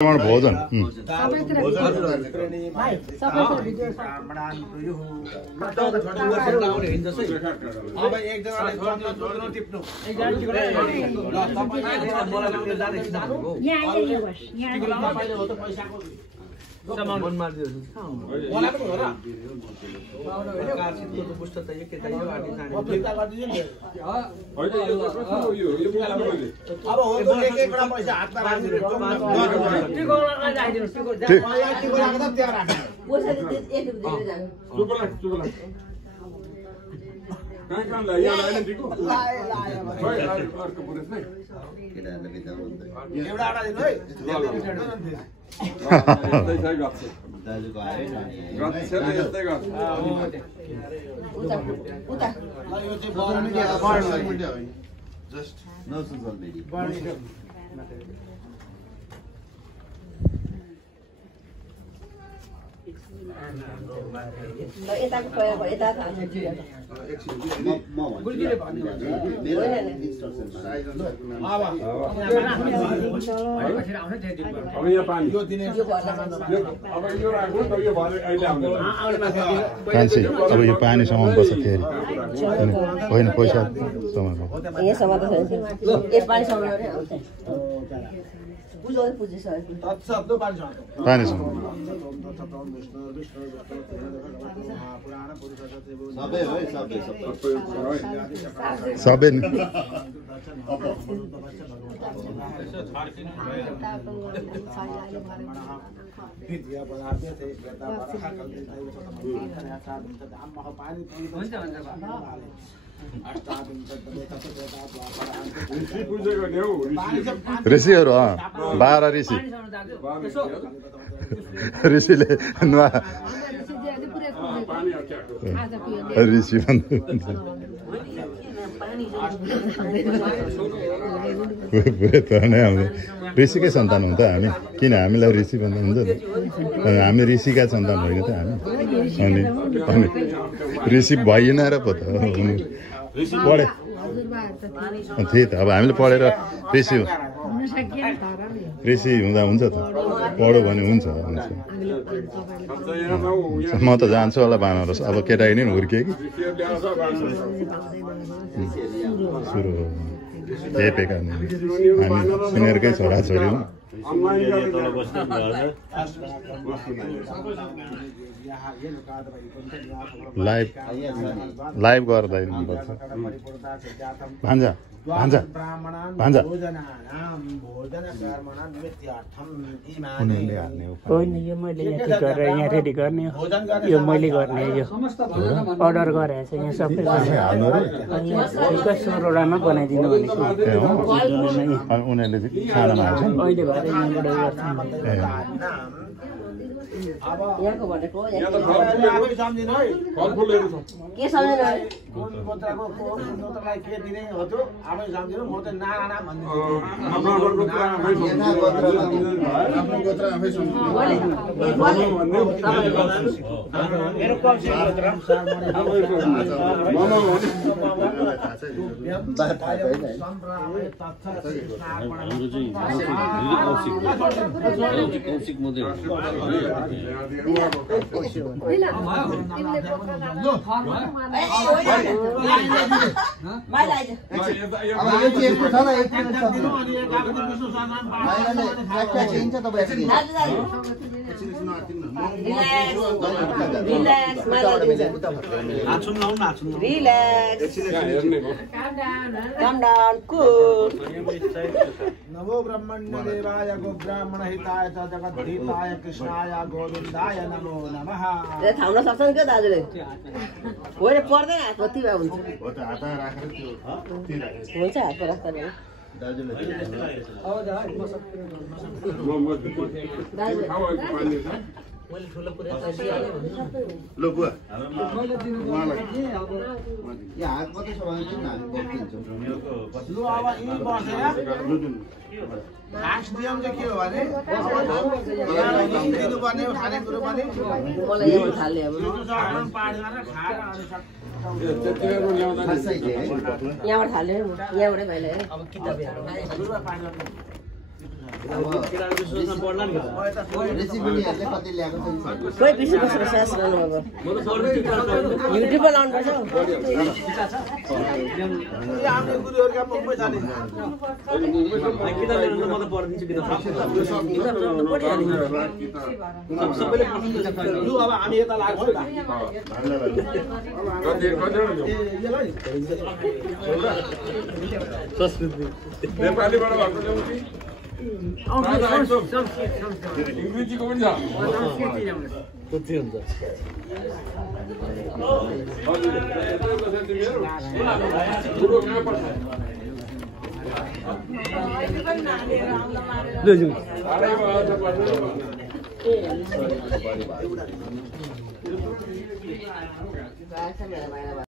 भोजन कान्छी अब यो पानी समाउनु पर्छ फेरि होइन पैसा समाउनु पानी सबै ऋषिहरू 12 ऋषि ऋषिले ऋषि ऋषिकै सन्तान हुन् त हामी किन हामीलाई ऋषि भन्दा हुन्छ हामी ऋषिका सन्तान होइन त हामी अनि ऋषि भइएन र पो त पढे त्यही त अब हामीले पढेर ऋषि हुँदा हुन्छ त पढ्यो भने हुन्छ म त जान्छु होला बानरस अब केटाइ नै हुर्कियो कि सुरु हेपेका हामी उनीहरूकै छोराछोरी हो लाइभ गर्दा भान्जा भान्जा भान्जा होइन यो मैले यहाँ गरेर यहाँ रेडी गर्ने यो मैले गर्ने यो अर्डर गरेको छ यहाँ सबै सोह्रवटामा बनाइदिनु भनेको उनीहरूले खानामा हाल्छ अहिले भएर यहाँबाट यहाँको भनेको के दिने हो त्यो आफै सम्झिनु म त नारायण नमो ब्रह्मण्य देवाय गो ब्राह्मण हिताय जगत हिताय कृष्णाय गोविन्दाय नमो नमः थाउन सक्छन् के दाजुले होइन पर्दैन हातमा तिमा हुन्छ हुन्छ हातमा राख्दा नि ल बुवा खास नियम चाहिँ के हो भने दिनुपर्ने खानेकुरो पनि मलाई यहाँ थाल्ने अब यहाँबाट थाल्यो यहाँबाटै भाइले अब किताब कोही पिसी बसेर सास रहनु अब युट्युबमा लाउनुपर्छ हौ हामीले गुरुहरुका मुखमै जाने लु अब हामी यता लाग्छौँ नेपालीबाट भएको ल्याउँ कि इङ्ग्रेजीको पनि छ हुन्छ